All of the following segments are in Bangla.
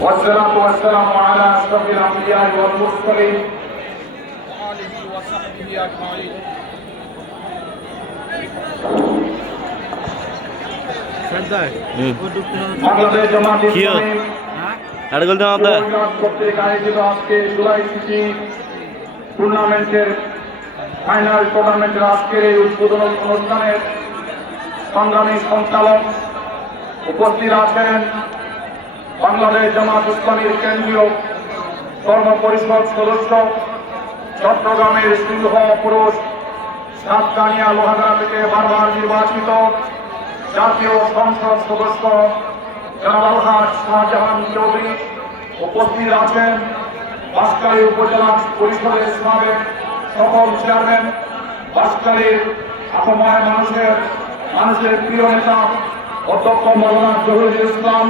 والصلاة والسلام على أشرف الأنبياء والمرسلين وآله وصحبه أجمعين বাংলাদেশ জামাত কি হলো? ইসলামী এটা বলতে আমাদের যুবরাজ কর্তৃক আয়োজিত আজকে জুলাই সিটি টুর্নামেন্টের ফাইনাল টুর্নামেন্টের আজকের এই উদ্বোধন অনুষ্ঠানের সংগ্রামী সঞ্চালক উপস্থিত আছেন বাংলাদেশ জামাত ইসলামীর কেন্দ্রীয় কর্ম পরিষদ সদস্য, চট্টগ্রামের সিংহ পুরুষ সাতকানিয়া লোহাগড়া থেকে বারবার নির্বাচিত জাতীয় সংসদ সদস্য জনাব শাহজাহান চৌধুরী উপস্থিত আছেন। বাসকালী উপজেলা পরিষদের সাবেক সকল চেয়ারম্যান, বাসকালীর আপময় মানুষের মানুষের প্রিয় নেতা, অধ্যক্ষ মৌলানা জহুরুল ইসলাম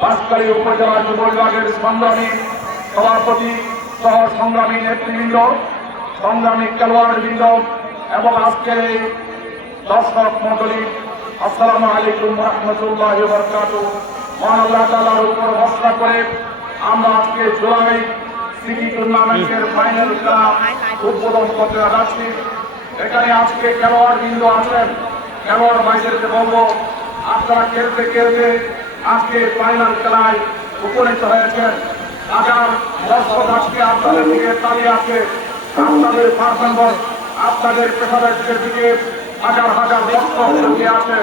বাঁশখালী উপজেলা যুব সংগ্রামী সভাপতি সহ সংগ্রামী নেতৃবৃন্দ, সংগ্রামী খেলোয়াড়বৃন্দ এবং আজকের এই দর্শক মন্ডলী আসসালামু আলাইকুম রহমতুল্লাহ বরকাত আল্লাহ তালার উপর ভরসা করে আমরা আজকে জুলাই সিটি টুর্নামেন্টের ফাইনাল উদ্বোধন করতে যাচ্ছি। এখানে আজকে খেলোয়াড় বিন্দু আছেন। খেলোয়াড় ভাইদেরকে বলব, আপনারা খেলতে খেলতে আজকে ফাইনাল খেলায় উপনীত হয়েছেন হাজার দর্শক আজকে আপনাদের দিকে তালিয়ে আছে। আপনাদের পারফরমেন্স আপনাদের পেশাদারদের দিকে হাজার হাজার দর্শক তাকিয়ে আছে।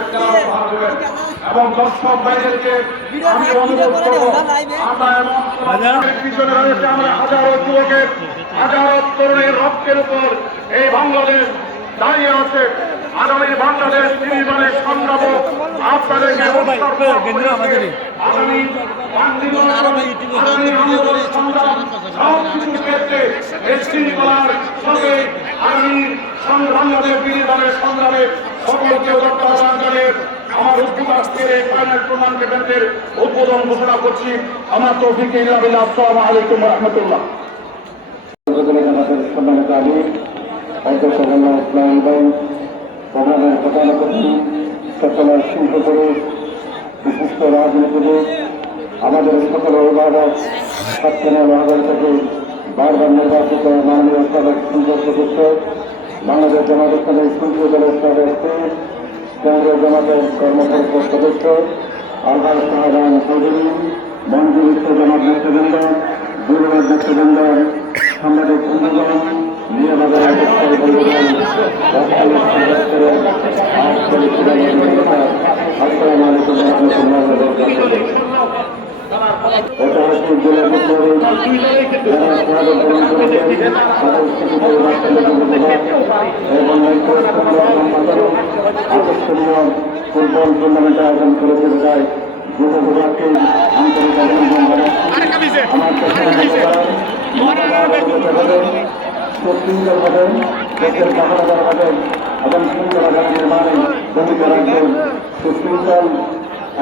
এবং দর্শক ভাইদেরকে আমি অনুরোধ করব আমরা এমন পিছনে রয়েছে আমরা হাজারো যুবকের হাজারো তরুণের রক্তের উপর এই বাংলাদেশ দাঁড়িয়ে আছে। আগামী বাংলাদেশ নির্মাণের সংগ্রাম আপনাদেরকে অনুসরণ করে আগামী সংগ্রামে আমার উদ্যোগ আজকের এই ফাইনাল উদ্বোধন ঘোষণা করছি। আমার আসসালামু আলাইকুম রহমতুল্লাহ। প্রধানের প্রধান অতিথি সকলের শিল্প পুরুষ বিশিষ্ট রাজনীতিবিদ, আমাদের সকল অভিভাবক সত্যেনা মহাদল থেকে বারবার নির্বাচিত মাননীয় সাবেক সংসদ সদস্য, বাংলাদেশ জামাত ইসলামের দলের সাবেক কেন্দ্রীয় জামাতের কর্মপরিষদ সদস্য, আলহাজ শাহজাহান চৌধুরী মঞ্জুরিত জামাত নেতৃবৃন্দ, দুর্গের নেতৃবৃন্দ, সাংবাদিক বন্ধুগণ ঐতিহাসিক ধন্যবাদ এবং আকর্ষণীয় ফুটবল টুর্নামেন্ট আয়োজন করেছে যায় যুব বিভাগকে আন্তরিক অভিনন্দন জানাচ্ছি আমার সুশৃঙ্খল হবেন দেশের মহানগর হবেন এবং শৃঙ্খলা নির্মাণে ভূমিকা রাখবেন সুশৃঙ্খল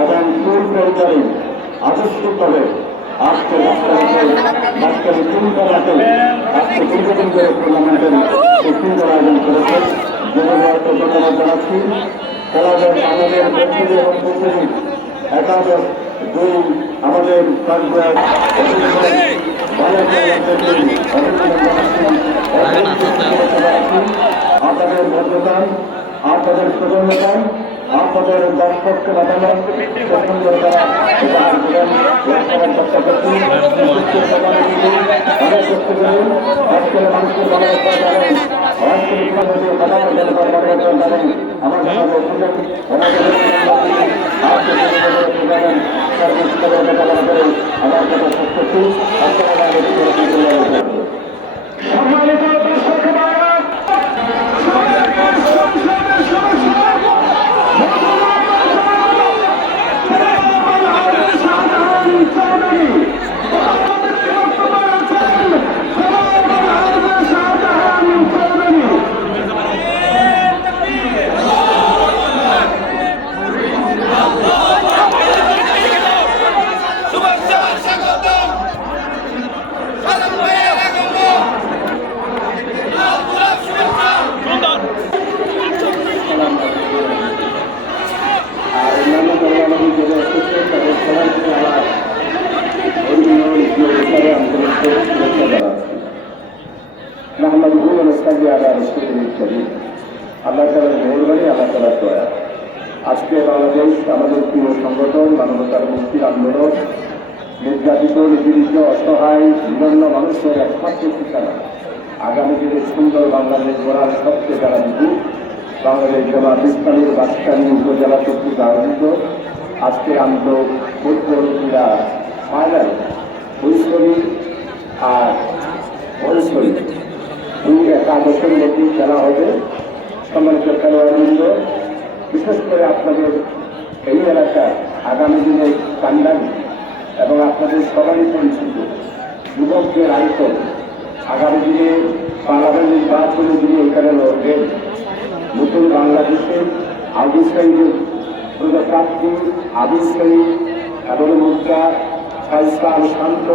এবং সুপরিচারী আদর্শিকভাবে আজকে ডাক্তার চিন্তা রাখেন আজকে দীর্ঘদিন ধরে টুর্নামেন্টের সুশৃঙ্খল আয়োজন যুবদলকে ধন্যবাদ জানাচ্ছি। খেলাধুলা আমাদের ব্যক্তিদের এবং একাদশ দুই আমাদের আপনাদের ভদ্রতা আপনাদের সৌজন্যতা আপনাদের দর্শককে বাঁচানো সুন্দরতা সম্মানিত দর্শক ভাইরা, শুভেচ্ছা স্বাগতম সালাম ভাইয়ের তালার মেহরবানি আল্লাহ তালার দয়া আজকে বাংলাদেশ আমাদের প্রিয় সংগঠন মানবতার মুক্তির আন্দোলন নির্যাতিত নিপীড়িত অসহায় বিভিন্ন মানুষের একমাত্র ঠিকানা আগামী দিনে সুন্দর বাংলাদেশ গড়ার সবচেয়ে তারা বিদ্যুৎ বাংলাদেশ জামাত উপজেলা কর্তৃক আয়োজিত আজকে আন্ত ফুটবল ক্রীড়া ফাইনাল বৈশ্বরী আর বৈশ্বরী দুই একাদশের মধ্যে খেলা হবে। সম্মানিত খেলোয়াড়বৃন্দ, বিশেষ করে আপনাদের এই এলাকার আগামী দিনে কান্ডারি এবং আপনাদের সবারই পরিচিত যুবকদের আইকন। আগামী দিনে পার্লামেন্ট নির্বাচনে যিনি এখানে লড়বেন নতুন বাংলাদেশের আবিষ্কারীদের প্রজাপ্রাপ্তি, আবিষ্কারী এবং মুদ্রা ফয়সাল শান্ত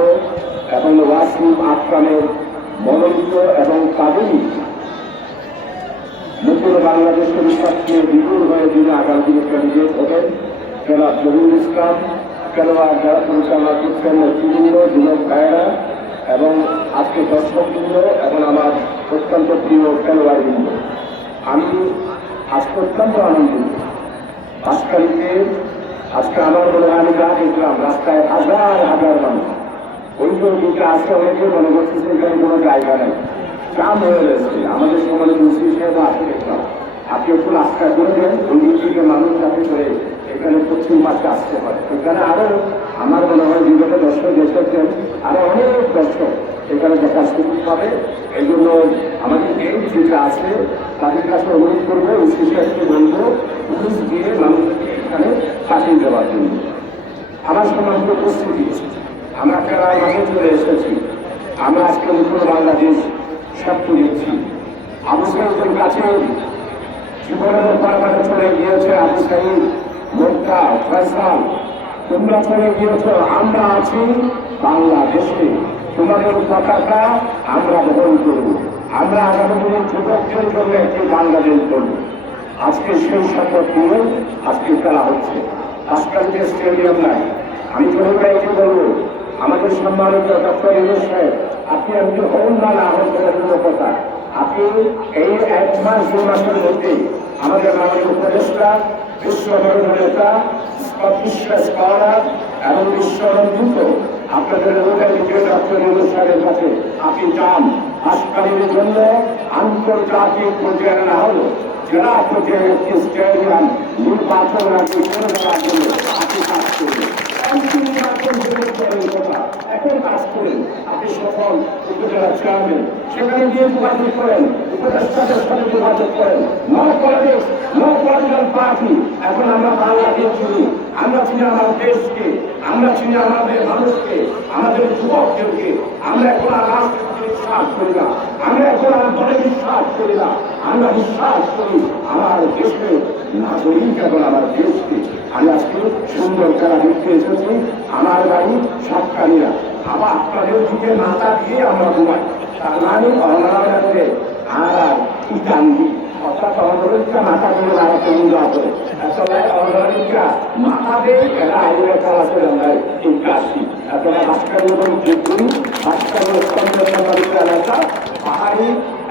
এবং ওয়াসিম আকরামের মনোনীত এবং কাবেরী নতুন বাংলাদেশের সাথে বিপুল হয়ে যিনি আগামী দিনে ক্যান্ডিডেট হবেন জেলা জহুরুল ইসলাম, খেলোয়াড় যারা পরিচালনা করছেন নেতৃবৃন্দ যুবক ভাইয়েরা এবং আজকে দর্শকবৃন্দ এবং আমার অত্যন্ত প্রিয় খেলোয়াড়বৃন্দ। আমি আজকে অত্যন্ত আনন্দিত। আজকালকে আজকে মনে হয় আমি যা দেখলাম রাস্তায় হাজার হাজার মানুষ। ওই যে দিকে আজকে অনেকে মনে করছে যে এখানে কোনো জায়গা নেই। জাম হয়ে রয়েছে। আমাদের সমাজে মুসলিম সাহেব আসে দেখলাম। আপনি একটু রাস্তা করে দেন ওই দিক মানুষ যাতে করে এখানে পশ্চিম পাশে আসতে পারে। এখানে আরও, আমার মনে হয় বিগত দর্শক এসেছেন আরও অনেক দর্শক এখানে দেখার সুযোগ পাবে এই জন্য আমাদের এই যেটা আছে, তাদের কাছে অনুরোধ করব সাহেবকে বলব, পুলিশ দিয়ে মানুষকে এখানে পাঠিয়ে দেওয়ার জন্য। আমার সমাজের উপস্থিতি, আমরা খেলার মাঠে চলে এসেছি। আমরা আজকে নতুন বাংলাদেশ স্বপ্ন দেখছি আবু সাইদের কাছে জীবনের পরমানে চলে গিয়েছে আবু সাইদ মোক্তা ফয়সাল। তোমরা চলে গিয়েছ, আমরা আছি বাংলাদেশে। তোমাদের পতাকা আমরা গ্রহণ করব। আমরা আগামী দিনে যুবকদের জন্য একটি বাংলাদেশ করব আজকে সেই শপথ নিয়ে আজকে খেলা হচ্ছে। আজকাল যে স্টেডিয়াম নাই। আমি পরিবারকে বলব, আমাদের সম্মানিত ডক্টর ইউনুস সাহেব, আপনি একজন হন না না হন সেটা কোনো কথা আপনি এই এক মাস দু মাসের মধ্যে আমাদের মাননীয় উপদেষ্টা, বিশ্ব নেতা বিশ্ব স্কলার এবং বিশ্বরঞ্জিত আপনাদের ডক্টর ইউনুস সাহেবের কাছে আপনি যান। হাসপাতালের জন্য আন্তর্জাতিক পর্যায়ে না হলো জেলা পর্যায়ে একটি স্টেডিয়াম নির্বাচন আগে করে দেওয়ার জন্য আপনি কাজ করবেন এখন কাজ আপনি সেখানে সাথে নো এখন আমরা বাংলাদেশ চিনি আমরা চিনি আমার দেশকে আমরা চিনি আমাদের মানুষকে, আমাদের যুবকদেরকে, আমরা এখন আর রাষ্ট্রপতি বিশ্বাস করি না, আমরা এখন আর দলে বিশ্বাস করি না, আমরা বিশ্বাস করি আমার দেশকে নাগরিক এবং আমার দেশকে। আমি আজকে সুন্দর খেলা দেখতে এসেছি, আমার বাড়ি সাতকানিরা আবার আপনাদের দিকে মাথা দিয়ে আমরা ঘুমাই। তার মানে অনারাতে আর ইতান্দি অর্থাৎ অনারিকা মাথা করে না কেমন করে আসলে অনারিকা মাথা দিয়ে এরা খেলা করে আমরা এই কাজটি আসলে বাচ্চার এবং যেগুলি বাচ্চার অত্যন্ত এলাকা পাহাড়ি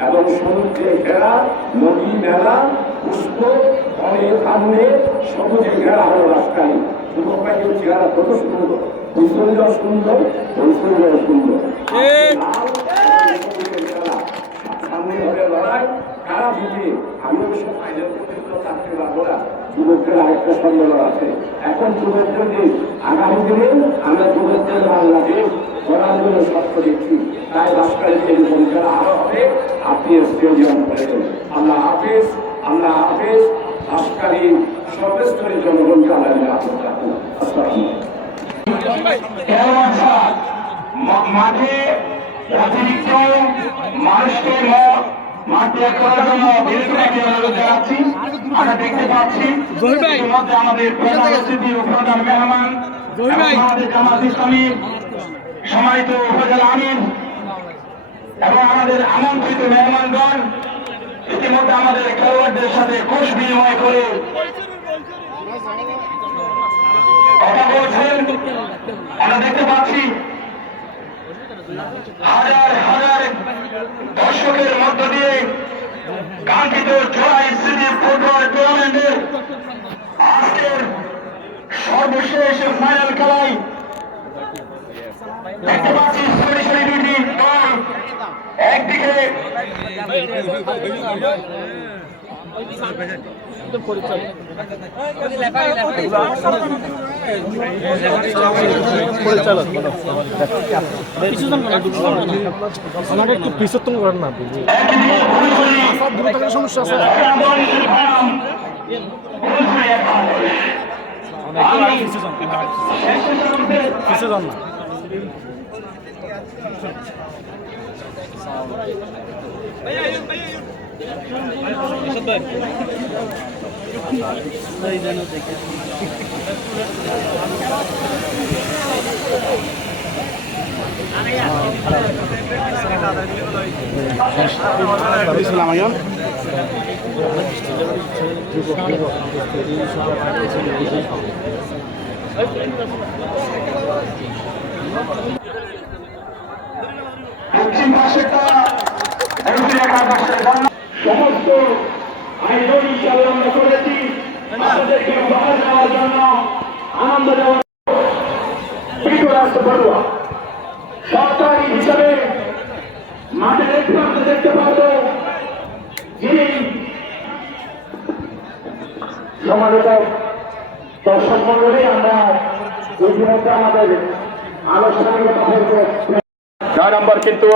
এবং সমুদ্রে ঘেরা নদী মেলা পুষ্প অনেক সামনে সবুজে ঘেরা হলো রাস্তায়। যুবকের চেহারা কত সুন্দর। ঐশ্বর্য সুন্দর ঐশ্বর্য সুন্দর। ঘেরা। সামনে হবে লড়াই। কারা জিতে আমি অবশ্য ফাইনাল পর্যন্ত থাকতে পারব না যুবকদের আরেকটা সম্মেলন আছে, এখন যুবকদের যে আগামী দিনে আমরা যুবকদের বাংলাদেশ করার জন্য স্বপ্ন দেখছি। তাই রাস্তায় টেলিফোন খেলা আরও হবে। আপনি স্টেডিয়াম করেছেন আল্লাহ হাফেজ আল্লাহ হাফেজ। আজকালী সর্বস্তরের জনগণকে আল্লাহ মাঠে অতিরিক্ত মানুষকে মাঠে করার জন্য বিরোধীকে অনুরোধ জানাচ্ছি। আমরা দেখতে পাচ্ছি ইতিমধ্যে আমাদের প্রধান অতিথি ও মেহমান আমাদের জামাত ইসলামী সম্মানিত উপজেলা আমিন এবং আমাদের আমন্ত্রিত মেহমানগণ ইতিমধ্যে আমাদের খেলোয়াড়দের সাথে কোষ বিনিময় করে কথা বলছেন। আমরা দেখতে পাচ্ছি হাজার হাজার দর্শকের মধ্য দিয়ে কাঙ্ক্ষিত জোড়া স্মৃতি ফুটবল টুর্নামেন্টের আজকের সর্বশেষ ফাইনাল খেলায় দেখতে পাচ্ছি সরি সরি দুটি দল একদিকে আমাকে একটু পিছতন করেন না সমস্যা পশ্চিম উত্তরে একটা পাশের বাংলা সমস্ত আয়োজন ইনশাআল্লাহ আমরা করেছি। আপনাদেরকে বাহার দেওয়ার জন্য আনন্দ দেওয়ার বড়ুয়া। সরকারি হিসাবে একটু আপনি দেখতে পাবো যিনি সমাজত দর্শক মন্ডলী আমরা ইতিমধ্যে আমাদের আলোচনাগুলো নয় নম্বর কিন্তু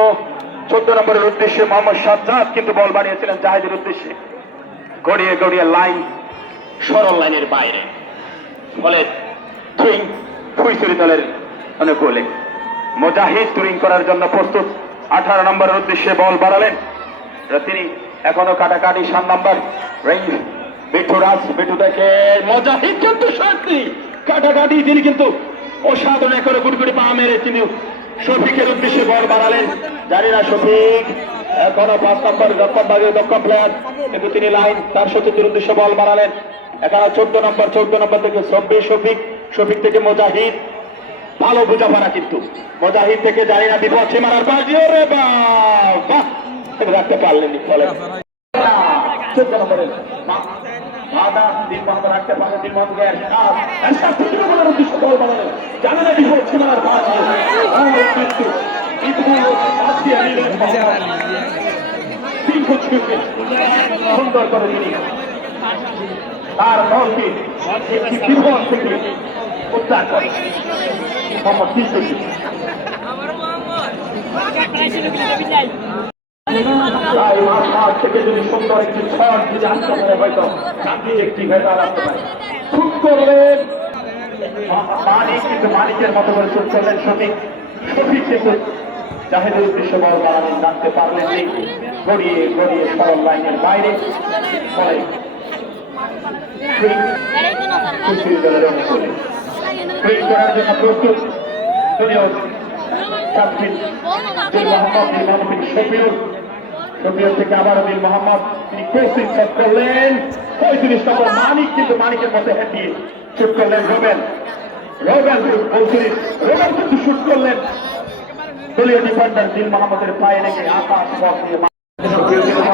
চোদ্দ নম্বরের উদ্দেশ্যে মোহাম্মদ সাজ্জাদ কিন্তু বল বানিয়েছিলেন জাহেদের উদ্দেশ্যে। গড়িয়ে গড়িয়ে লাইন, সরল লাইনের বাইরে। ফলে থুইং ফুইসুরি দলের অনুকূলে মোজাহিদ টুরিং করার জন্য প্রস্তুত। আঠারো নম্বরের উদ্দেশ্যে বল বাড়ালেন। তিনি এখনও কাটাকাটি সাত নম্বর। রেঞ্জ বিটু রাজ বিটু দেখে মোজাহিদ কিন্তু সত্যি। কাটাকাটি তিনি কিন্তু অসাধারণ করে গুড়গুড়ি পা মেরে তিনি শফিকের উদ্দেশ্যে বল বাড়ালেন। জানি না শফিক এখনও পাঁচ নম্বর দক্ষণ ভাগে দক্ষণ প্লেয়ার কিন্তু তিনি লাইন, তার সতীর্থের উদ্দেশ্যে বল বাড়ালেন। এখানে চোদ্দ নম্বর চোদ্দ নম্বর থেকে চব্বিশ শফিক শফিক থেকে মোজাহিদ। ভালো বোঝাপড়া কিন্তু। মোজাহিদ থেকে জানি না বিপদ সীমানার বাজি ওরে বাবা! রাখতে পারলেনি ফলে। চোদ্দ নম্বরের বাধা রাখতে পারলেন দিন বানালেন জানি না বিপদ সীমানার বাজি সুন্দর করে তিনি তার দলকে একটি বিপদ থেকে উদ্ধার করে মোহাম্মদ সিদ্দিকী তাই মাঠ থেকে যদি সুন্দর একটি আপনি একটি মানিকের মতো করে করলেন শফিক শফিক কিন্তু জাহেদের বল বাড়ালেন জানতে পারলেন গড়িয়ে গড়িয়ে সরল লাইনের বাইরে। মানিক, কিন্তু মানিকের মধ্যে হেড শুট করলেন রোবেন রোবেন পঁয়ত্রিশ রোবেন কিন্তু শুট করলেন। দলীয় ডিফেন্ডার দিল মোহাম্মদের পায়ে লেগে আকাশ পথ দিয়ে না, Shafiul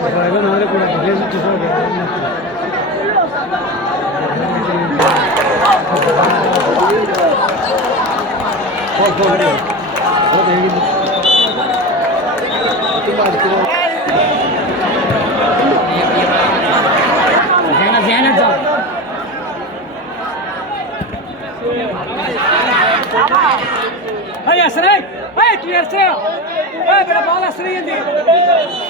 Hey, yes, hey, hey, yes, hey, hey, but I'm all that's in the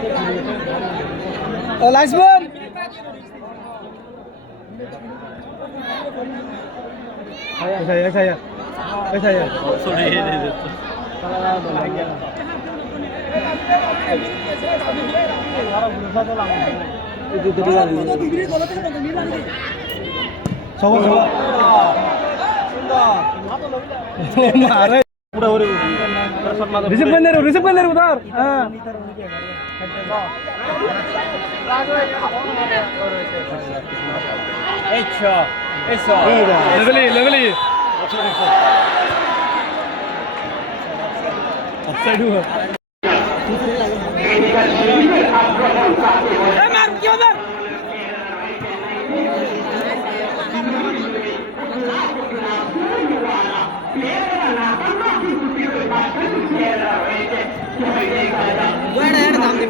দিচ্ছি সব এই আসে রে এই তুই আসছে এই বেটা বল আসে রে ইন্দি লাইস বম saya saya saya saya itu Hecho, eso. Lovely, lovely. Upside down.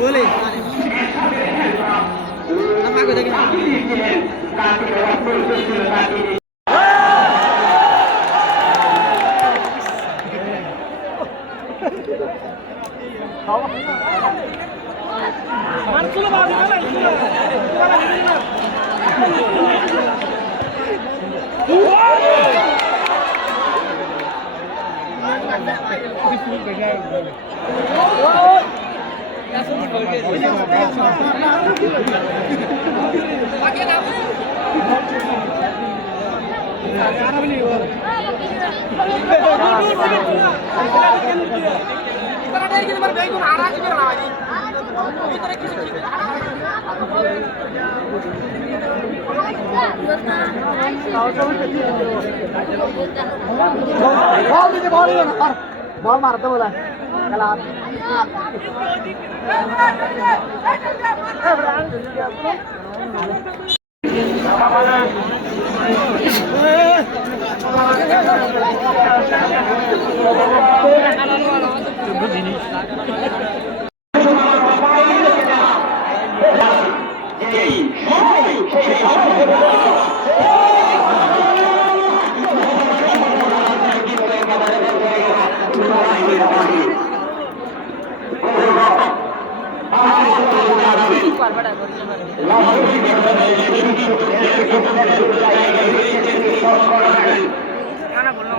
বলে। আমাকে দেখে বল দিতে বল দিবে না বল মারতে বলে খেলা Thank you. বুঝিনি না না বললাম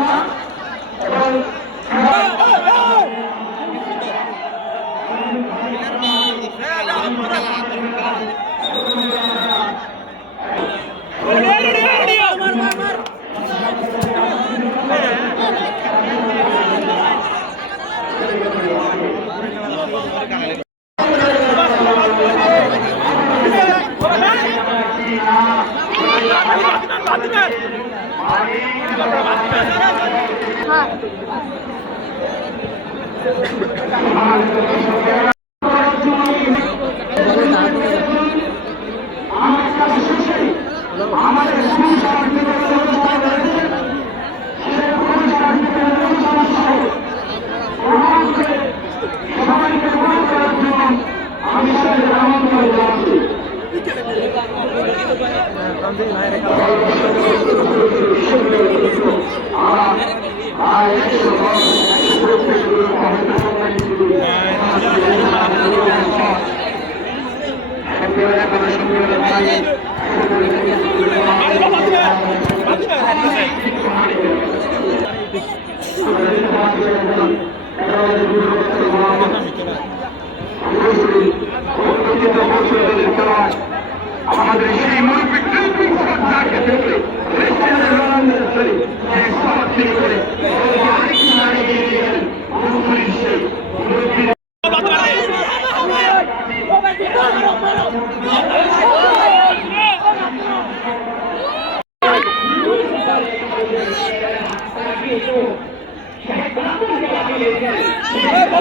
হ্যাঁ আমাদের সেই মুরব্বী যাকে দেখলে খ্রিস্টানের রণাঙ্গনে চলে সেই সমর্থন করে আরেকটু নারী দিয়ে দিয়েছেন মুরব্বীর সেই মুরব্বীর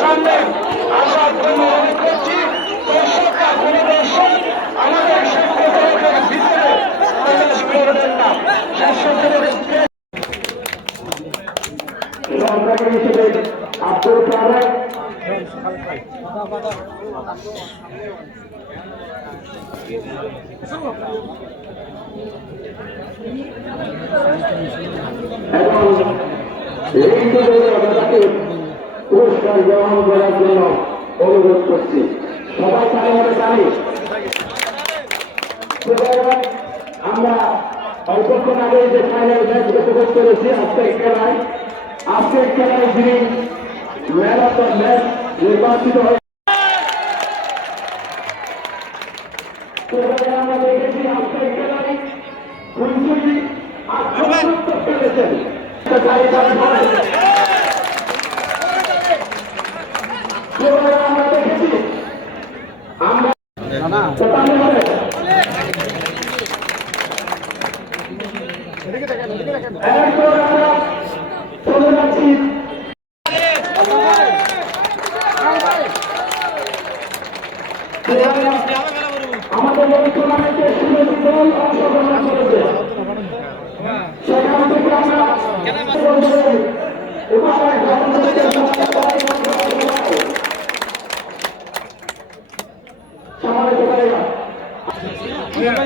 সামনে আসার জন্য অনুরোধ করছি দর্শকরা কোনো দর্শক আমাদের শিক্ষকের ভিতরে প্রবেশ করবেন না শিক্ষকের সরকারি হিসেবে আব্দুল কাদের এবং লিখিত তাকে পুরস্কার গ্রহণ করার জন্য অনুরোধ করছি সবাই তাদের মধ্যে জানি আমরা অল্পক্ষণ আগে যে ফাইনাল ম্যাচ উপভোগ করেছি আজকের খেলায় আজকের খেলায় যিনি ম্যান অফ দ্য ম্যাচ নির্বাচিত হয়ে আমরা দেখেছি আজকের খেলায় কুঞ্জুরি আক্রমণাত্মক করেছেন আমরা দেখেছি। আমরা চটানো হবে। এরপর আমরা চলে যাচ্ছি আমাদের এই টুর্নামেন্টে ষোলোটি দল অংশগ্রহণ করেছে। সেখান থেকে আমরা এবারে